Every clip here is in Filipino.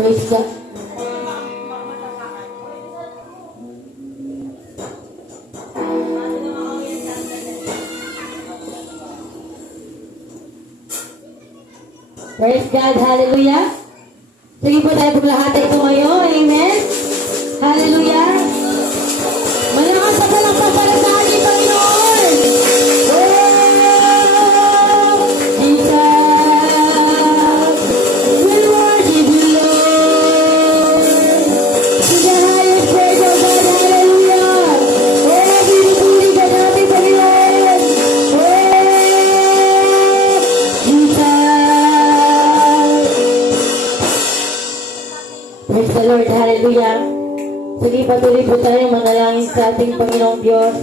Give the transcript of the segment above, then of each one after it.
Praise God. Praise God. Hallelujah. Sige po tayo paglahati ito ngayon. Amen. Hallelujah. Malakas sa palakpak para sa ating Panginoon. Oh, Jesus. We worship you, Lord. To the highest praise of God. Hallelujah. Oh, pinupuri ka natin, Panginoon. Oh, Jesus. Praise the Lord. Hallelujah. Sige, patuloy po tayo manalangin sa ating Panginoong Diyos.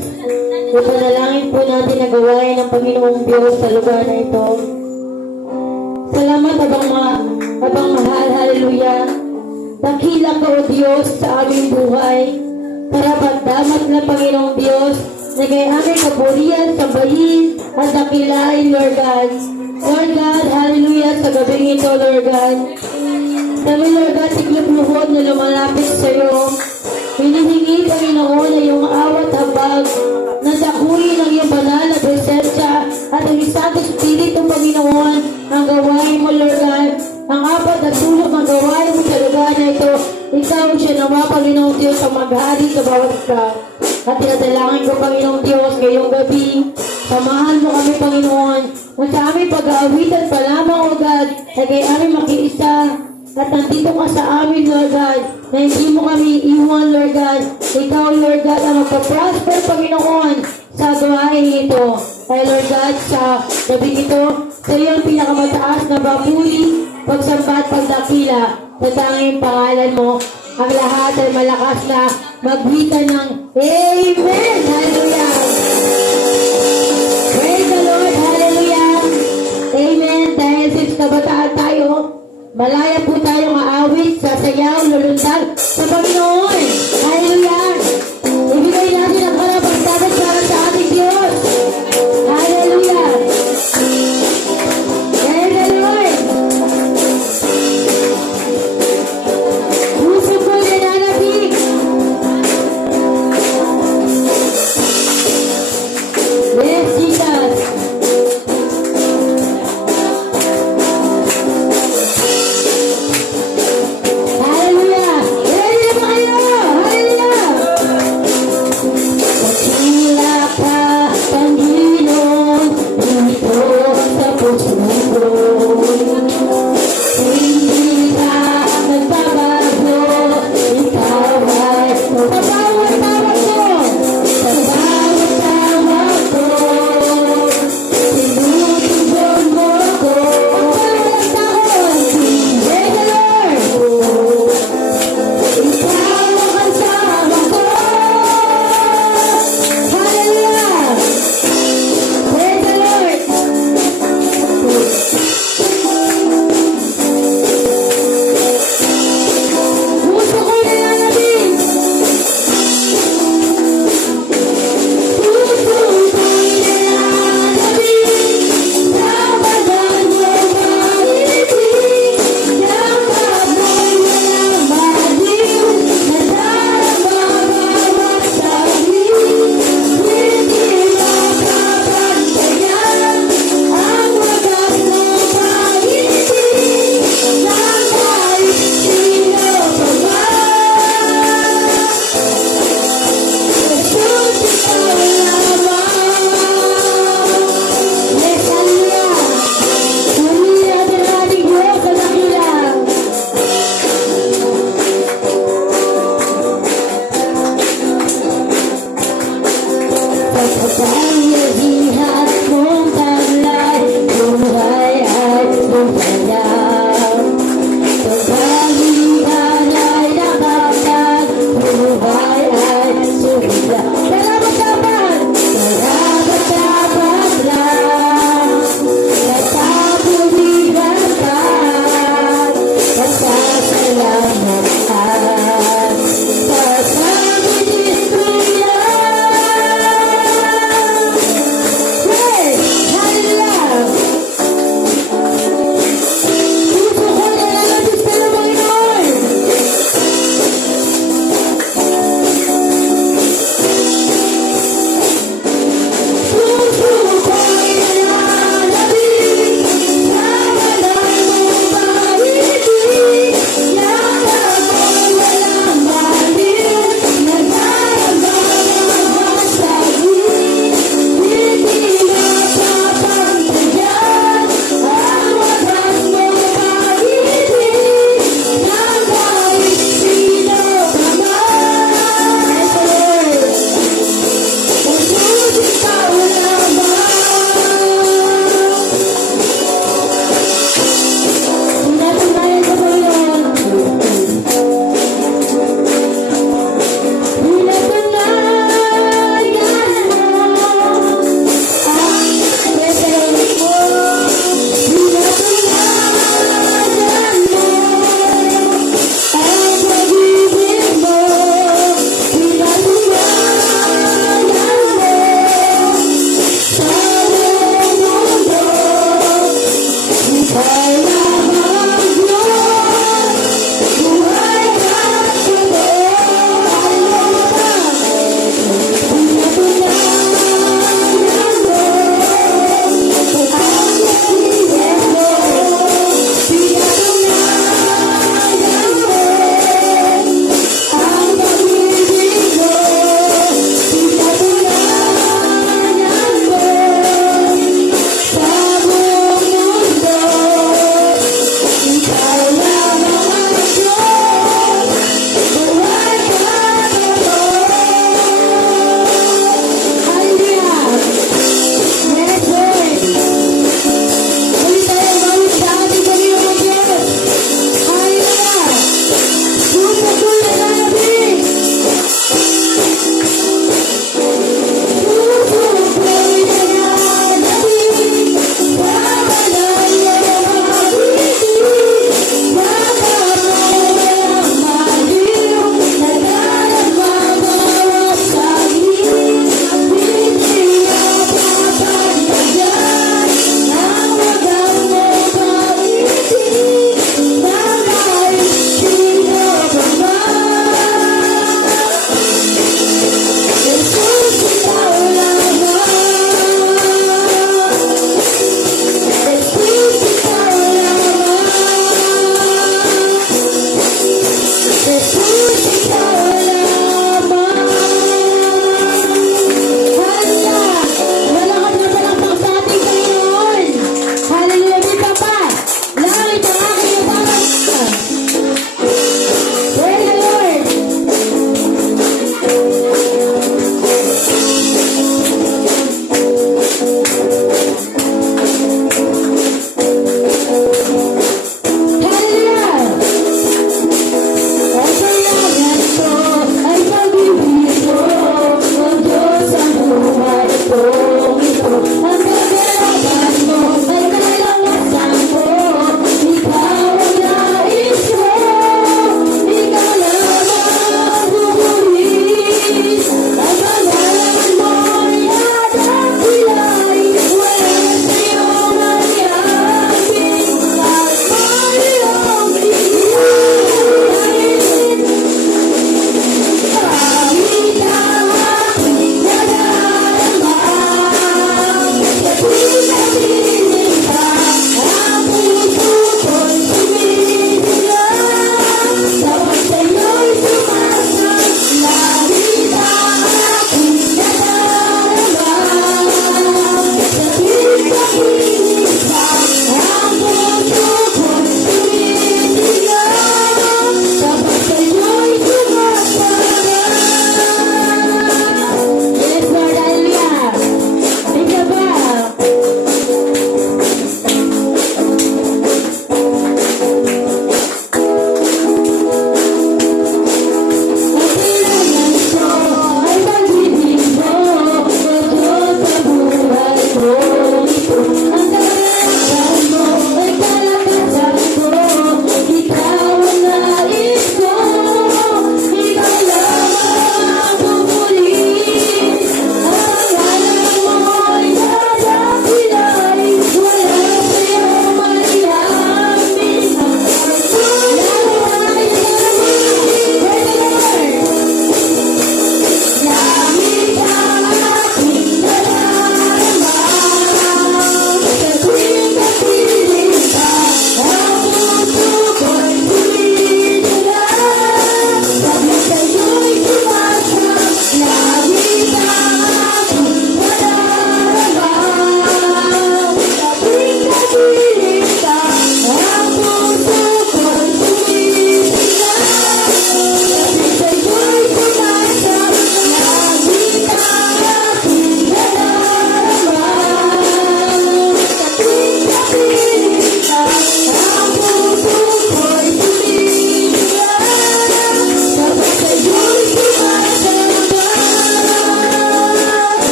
Ipanalangin po natin na gawain ng Panginoong Diyos sa lugar na ito. Salamat abang mahal. Hallelujah. Dakila ka o Diyos sa aming buhay. Karapat-dapat na Panginoong Diyos na kay aming kapurihan, sambahin at dakilain, Lord God. Lord God, hallelujah, sa gabing ito, Lord God. Sabi, Lord God, tiglip luhod na lumalapit sa iyo. Hinihingi, Panginoon, na iyong awat habag na dakuhin ang iyong banal na presensya at ang isang Espiritu, Panginoon, ang gawain mo, Lord God. Ang apat na sulok ang gawain mo sa lugar na ito. Ikaw siya naman, Panginoong Diyos, ang maghari sa bawat isa. At tinadalangin ko, Panginoong Diyos, ngayong gabi, samahan mo kami, Panginoon, na sa aming pag-aawitan pa lamang, O God, na kay aming makiisa. At nandito ka sa amin, Lord God, na hindi mo kami iwan, Lord God. Ikaw, Lord God, ang magpa-prosper, Panginoon, sa gawain ito. Kaya, Lord God, sa gabi ito, sa iyo ang pinakamataas na babuli, pagsamba at pagdakila. Sa tanging pangalan mo, ang lahat ay malakas na magwita ng Amen! Hallelujah! Praise the Lord! Hallelujah! Amen! Dahil since kabataan tayo, malaya po tayong aawit, sasayaw, lulundag sa Panginoon. Hallelujah! Ibigay natin ang karapat-dapat para sa ating Diyos. Hallelujah! Praise the Lord! Puso po nananabig. Yes, Jesus!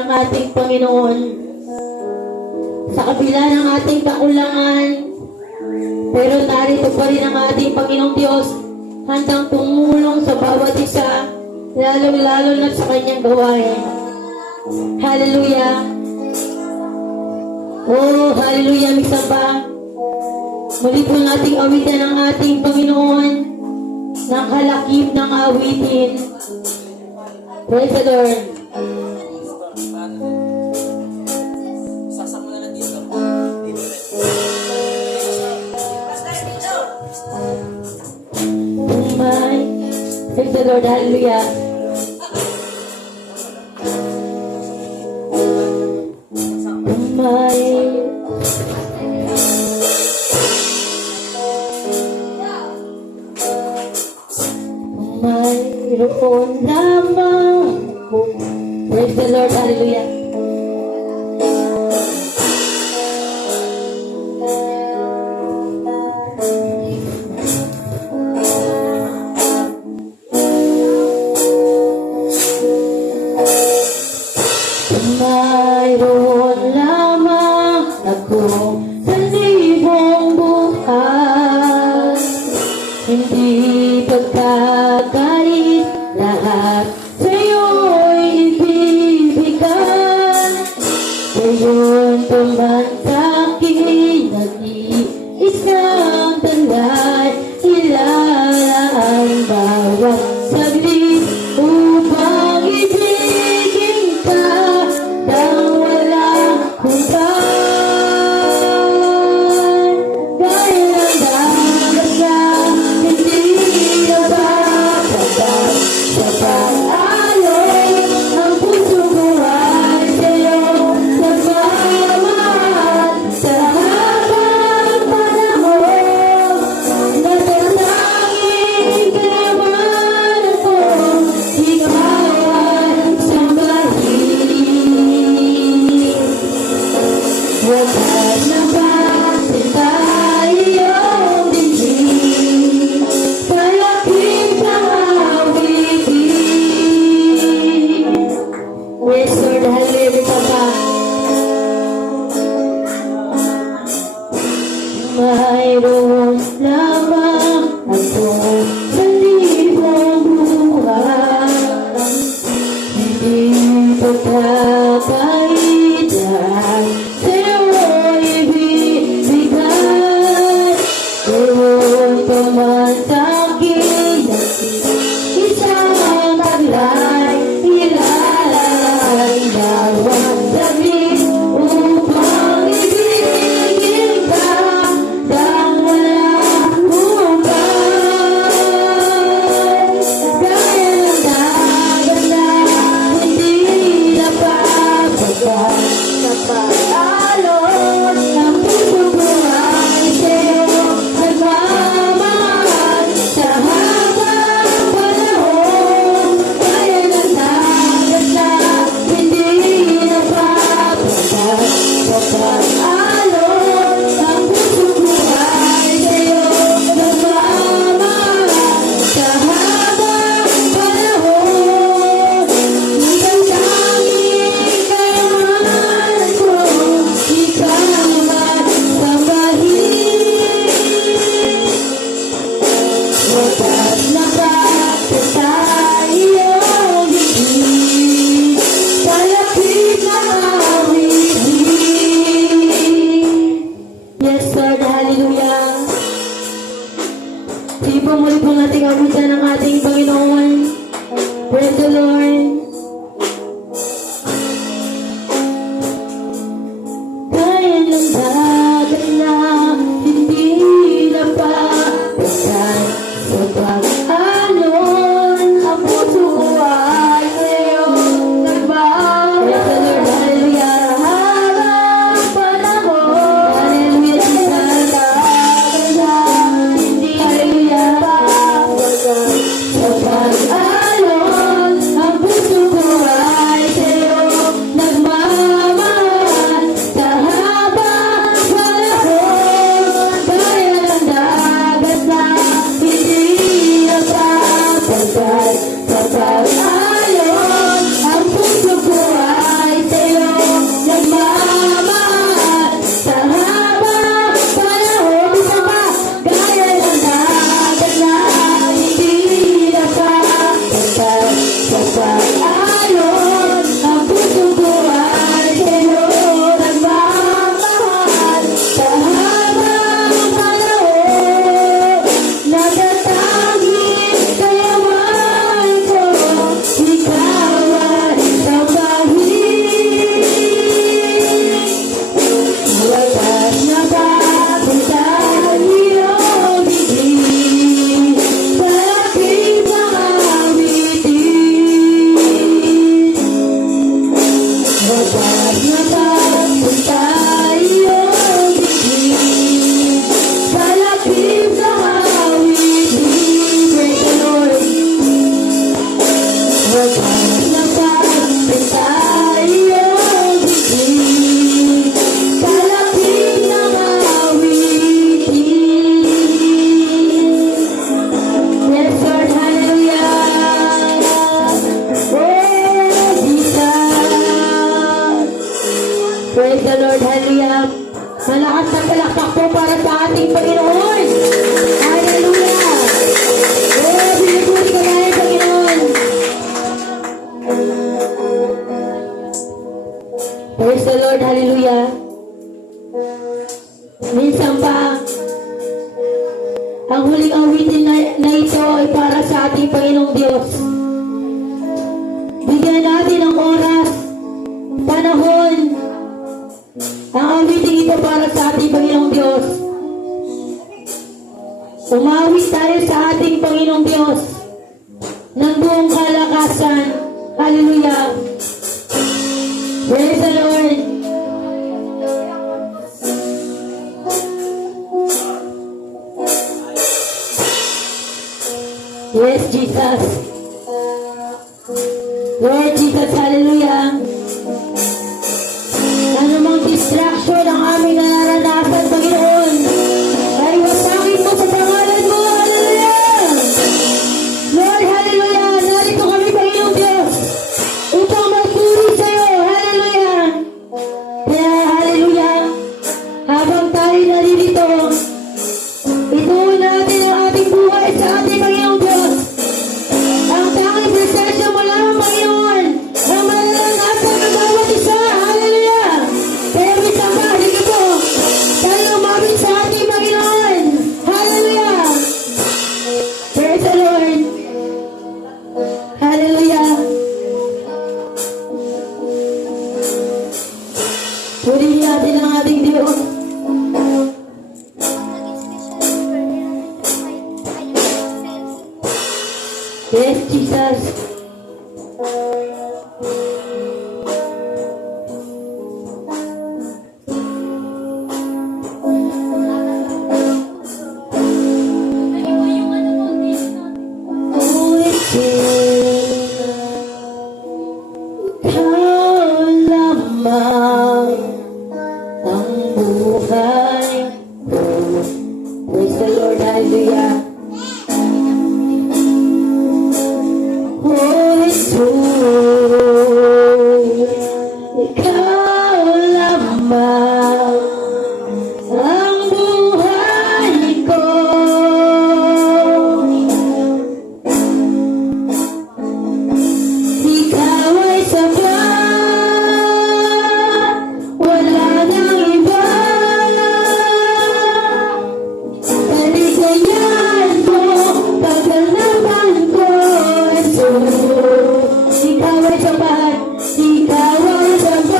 ang ating Panginoon. Sa kabila ng ating kakulangan, pero narito pa rin ang ating Panginoong Diyos, handang tumulong sa bawat isa, lalo-lalo na sa kanyang gawain. Hallelujah! Oh, hallelujah, misamba. Muli po nating awitan ang ating Panginoon ng kalakip ng awitin. Praise the Lord. Praise the Lord, hallelujah. Mayroon lamang. Praise the Lord, hallelujah. Mayroon lamang ako sa libong buhay, hindi pagkakait, lahat sa'yo'y ibibigay. Ngayon tuman sa'kin, nag-iisang talay, ilalang bawat saglit upang ibigin ka nang walang hanggan. Gaya ng dagat na hindi nababagat sa pag-alon, ang puso ko ay sa'yo nagmamahal sa habang panahon. Natatanging kayamanan ko, ikaw ay sambahin. Wagas na pasinta iyong dinggin, kalakip ng awitin. Praise Lord, hallelujah, Papa. Mayroon lamang ako sa libong buhay, hindi pagkakaitan sa'yo'y ibibigay. Ngayon tuman sa'kin, isang taglay, ilalay bawat saglit upang ibigin ka nang walang hanggan. Gaya ng dagat na hindi napapagat sa pag-alon, ang puso ko ay sa'yo nagmamahal sa habang panahon. Gaya ng dagat na hindi napapagat pagpunta iyong bigin sa lakip na awitin. Praise the Lord. Wagas na pagpunta iyong bigin sa lakip na awitin. Yes, Lord, hallelujah. Oh, Jesus. Praise the Lord, hallelujah. Malakas na palakpak po para sa ating Panginoon. Hallelujah. Oh, pinipuri ka tayo, Panginoon. Praise the Lord, hallelujah. Minsan pa, ang huling awitin na ito ay para sa ating Panginoong Diyos. Bigyan natin ng oras, panahon. Ang awitin ito para sa ating Panginoong Diyos. Umawit tayo sa ating Panginoong Diyos ng buong kalakasan. Hallelujah. Praise the Lord. Yes, Jesus. Lord Jesus, hallelujah. Ano mang distraction ang aming nararanasan, Panginoon, ay wasangin mo sa pangalan mo, hallelujah. Lord, hallelujah. Narito kami, Panginoong Diyos, upang magpuri sa iyo, hallelujah. Kaya, hallelujah, habang tayo naririto, ituon natin ang ating buhay sa ating Panginoong Diyos. Ang tanging presensya mo lang, Panginoon, ang malalanasan ng bawat isa. Hallelujah! Kaya minsan ba, halika po, tayo umabit sa ating Panginoon. Hallelujah! Praise the Lord. Hallelujah! Purihin natin ang ating Diyos. Yes, Jesus. Ikaw lamang ang buhay ko. Praise the Lord, hallelujah. Oh, ikaw lamang ang buhay ko. Ikaw ay sapat, wala nang iba. Kaligayahan ko, pagkalaban ko, ikaw ay sapat, ikaw ay sapat.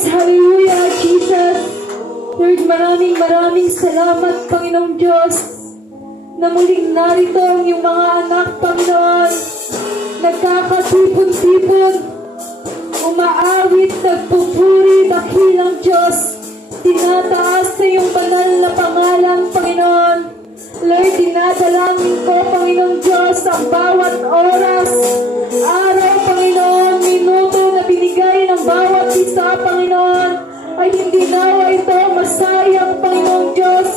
Yes, hallelujah, Jesus. Lord, maraming salamat, Panginoong Diyos, na muling narito ang iyong mga anak, Panginoon. Nagkakatipon-tipon, umaawit, nagpupuri, dakilang Diyos. Tinataas sa iyong banal na pangalan, Panginoon. Lord, dinadalangin ko, Panginoong Diyos, ang bawat oras, araw, Panginoon, minuto na binigay ng bawat isa, Panginoon, ay hindi nawa ito masayang, Panginoong Diyos.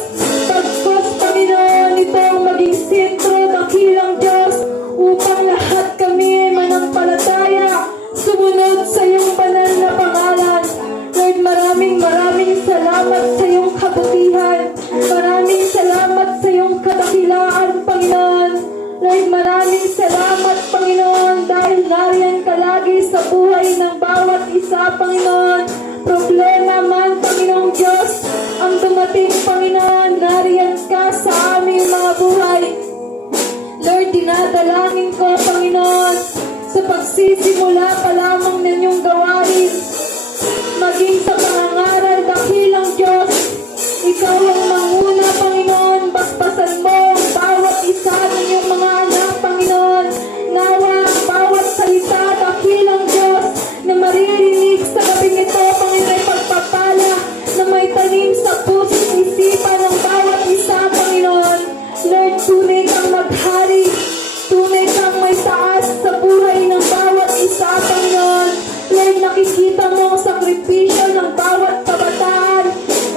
Pagkos, Panginoon, ito ang maging sentro, dakilang Diyos, upang lahat kami ay manampalataya, sumunod sa iyong banal na pangalan. Lord, maraming salamat sa iyong kabutihan. Maraming salamat sa iyong kadakilaan, Panginoon. Lord, maraming salamat, Panginoon, dahil nariyan ka lagi sa buhay ng bawat isa, Panginoon. Problema man, Panginoong Diyos, ang dumating, Panginoon, nariyan ka sa aming mga buhay. Lord, dinadalangin ko, Panginoon, sa pagsisimula pa lamang ninyong gawain, maging sa pangangaral, dakilang Diyos, ikaw ang manguna, Panginoon. Basbasan mo ang bawat isa ng iyong mga anak, Panginoon. Nawa ang bawat salita, dakilang Diyos, na maririnig sa gabing ito, Panginoon, ay pagpapala na may tanim sa puso't isipan ng bawat isa, Panginoon. Lord, tunay kang maghari, tunay kang may taas sa buhay ng bawat isa, Panginoon. Lord, nakikita mo ang sakripisyo ng bawat kabataan,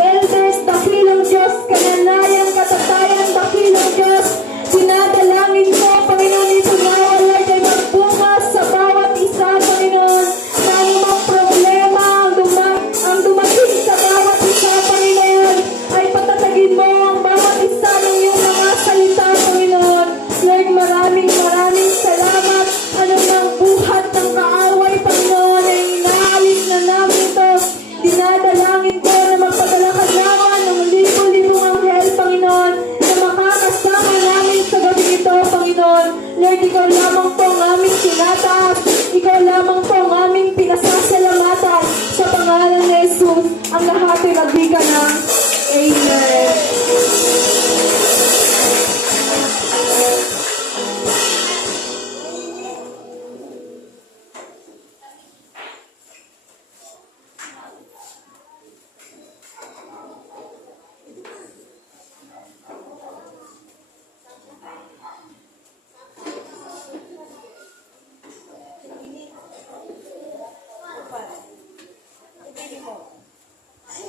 elders, dakilang Diyos, kananayan, katatayan, dakilang Diyos. Dinadalangin ko, Panginoon, ito nawa, Lord, ay magbunga sa bawat isa, Panginoon, na anumang problema ang dumating sa bawat isa, Panginoon, ay patatagin mo ang bawat isa ng iyong mga salita, Panginoon. Lord, maraming salamat. Anumang buhat ng kaaway, Panginoon, ay inaalis na namin ito. Dinadalangin ko na magpadala ka naman ng libo-libong anghel, Panginoon, na makakasama namin sa gabi ito, Panginoon. Lord, ikaw lamang po ang aming tinataas. Ikaw lamang po ang aming pinasasalamatan. Sa pangalan ni Jesus, ang lahat ay magbiga ng Amen.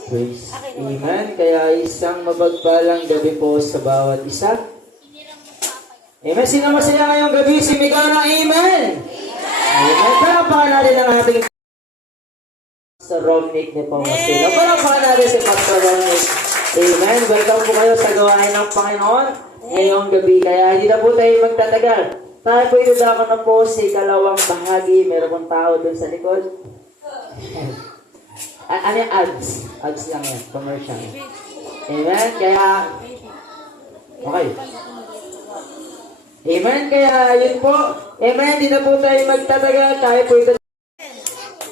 Praise. Amen. Kaya isang mabagpalang gabi po sa bawat isa. Amen. Sino masaya ngayong gabi? Simigaw ng Amen. Amen. Palapakan natin ang ating Pastor Romnick ni Pamasilo. Palapakan natin si Pastor Romnick. Amen. Welcome po kayo sa gawain ng Panginoon ngayong gabi. Kaya hindi na po tayo magtatagal. Tayo po idudako na po si kalawang bahagi. Meron pong tao dun sa likod. Ano yung ads? Ads lang yan. Commercial. Amen? Kaya, okay. Amen? Kaya, yun po. Amen? Di na po tayo magtatagal. Tayo po ito.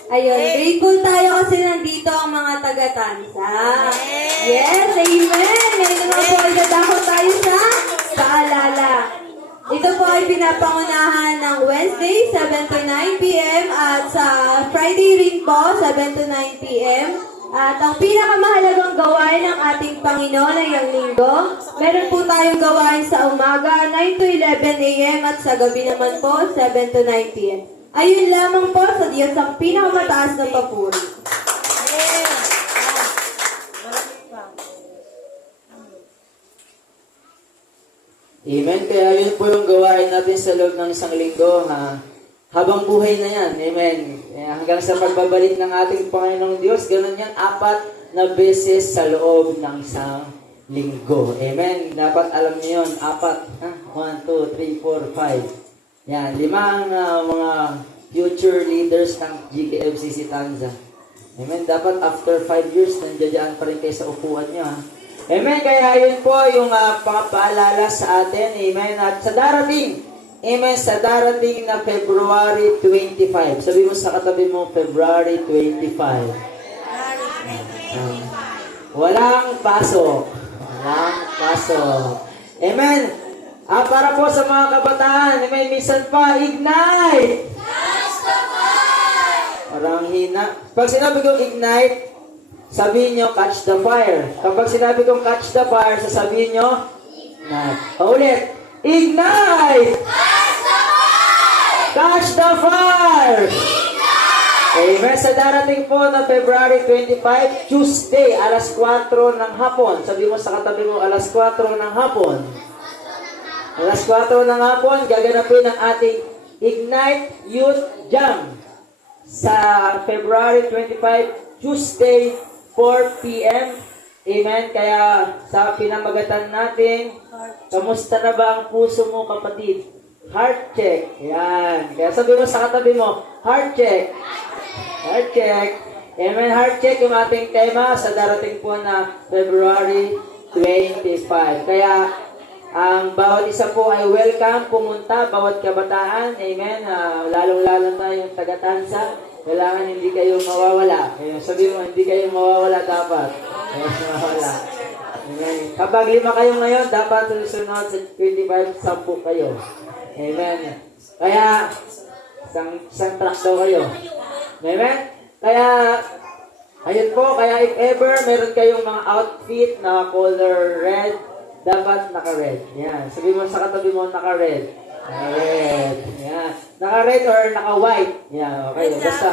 Ayun, grateful tayo kasi nandito ang mga taga-tansa. Yes, amen! Ngayon naman po ay dadako tayo sa paalala. Ito po ay pinapangunahan ng Wednesday, 7 to 9 p.m. at sa Friday rin po, 7 to 9 p.m. At ang pinakamahalagang gawain ng ating Panginoon ay ang linggo. Meron po tayong gawain sa umaga, 9 to 11 a.m. at sa gabi naman po, 7 to 9 p.m. Ayun lamang po sa Diyos ang pinakamataas na papuri. Amen. Kaya yun po yung gawain natin sa loob ng isang linggo. Habang buhay na yan. Amen. Hanggang sa pagbabalik ng ating Panginoong Diyos, ganun yan, 4 na beses sa loob ng isang linggo. Amen. Dapat alam niyo yun, 4. 1, 2, 3, 4, 5. Yan, 5 mga future leaders ng GKFCC Tanza. Amen. Dapat after 5 years, nandiyan pa rin kayo sa upuan niyo. Amen. Kaya yun po yung pangapaalala sa atin. Amen. At sa darating, amen, sa darating na February 25. Sabi mo sa katabi mo, February 25. Walang pasok. Walang pasok. Amen. Para po sa mga kabataan, may minsan pa, ignite! Parang hina. Pag sinabi kong ignite, sabihin nyo, catch the fire. Kapag sinabi kong catch the fire, sasabihin nyo, ignite. Paulit, ignite! Catch the fire! Amen. Sa darating po na February 25, Tuesday, alas 4 ng hapon. Sabi mo sa katabi mo, alas 4 ng hapon. Alas 4 ng hapon, gaganapin ang ating Ignite Youth Jam. Sa February 25, Tuesday, 4 p.m. Amen. Kaya sa pinamagatan natin, kamusta na ba ang puso mo, kapatid? Heart check. Yan. Kaya sabi mo sa katabi mo, heart check. Heart check. Amen. Heart check yung ating tema sa darating po na February 25. Kaya ang bawat isa po ay welcome pumunta, bawat kabataan. Amen. Lalong-lalo na yung taga-tansa. Kailangan hindi kayo mawawala. Kaya sabi mo, hindi kayo mawawala dapat. Mawawala. Amen. Kapag 5 kayo ngayon, dapat susunod sa 25, 10 kayo. Amen. Kaya, isang track daw kayo. Amen? Kaya, ayun po, kaya if ever meron kayong mga outfit na color red, dapat naka-red. Yan. Sabi mo sa katabi mo, naka-red. Naka-red. Yan. Naka-red or naka-white. Yan. Okay. Basta,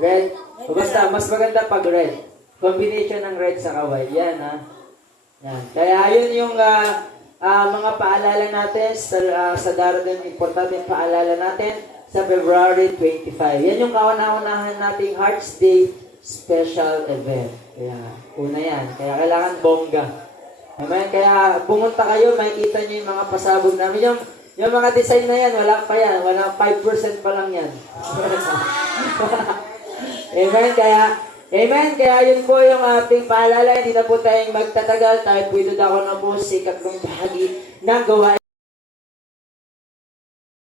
red. Basta, mas maganda pag red. Combination ng red sa white. Yan, ha. Yan. Kaya, yun yung mga paalala natin sa darating importanteng paalala natin sa February 25. Yan yung kauna-unahan nating Hearts Day special event. Kaya, una yan. Kaya kailangan bongga. Amen? Kaya pumunta kayo, makikita nyo yung mga pasabog namin. Yung mga design na yan, wala pa yan. Wala 5% pa lang yan. Amen? Amen? Kaya yun po yung ating paalala. Hindi na po tayong magtatagal. Tayo po ito ako na po sa ikatlong bahagi ng gawain.